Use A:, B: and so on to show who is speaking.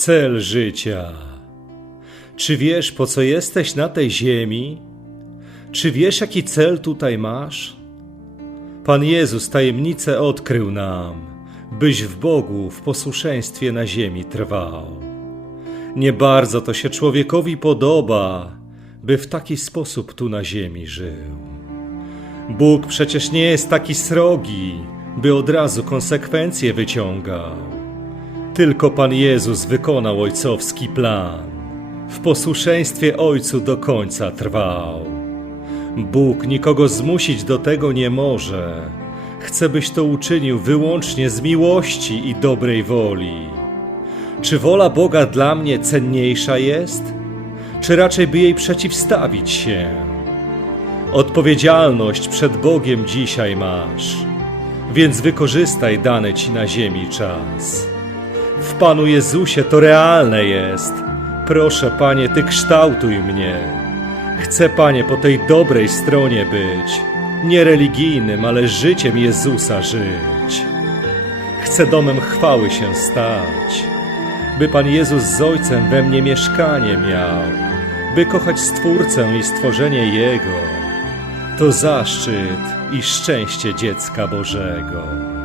A: Cel życia. Czy wiesz, po co jesteś na tej ziemi? Czy wiesz, jaki cel tutaj masz? Pan Jezus tajemnicę odkrył nam, byś w Bogu w posłuszeństwie na ziemi trwał. Nie bardzo to się człowiekowi podoba, by w taki sposób tu na ziemi żył. Bóg przecież nie jest taki srogi, by od razu konsekwencje wyciągał. Tylko Pan Jezus wykonał ojcowski plan. W posłuszeństwie Ojcu do końca trwał. Bóg nikogo zmusić do tego nie może. Chce, byś to uczynił wyłącznie z miłości i dobrej woli. Czy wola Boga dla mnie cenniejsza jest? Czy raczej by jej przeciwstawić się? Odpowiedzialność przed Bogiem dzisiaj masz, więc wykorzystaj dany ci na ziemi czas. W Panu Jezusie to realne jest. Proszę, Panie, Ty kształtuj mnie. Chcę, Panie, po tej dobrej stronie być, nie religijnym, ale życiem Jezusa żyć. Chcę domem chwały się stać, by Pan Jezus z Ojcem we mnie mieszkanie miał, by kochać Stwórcę i stworzenie Jego. To zaszczyt i szczęście dziecka Bożego.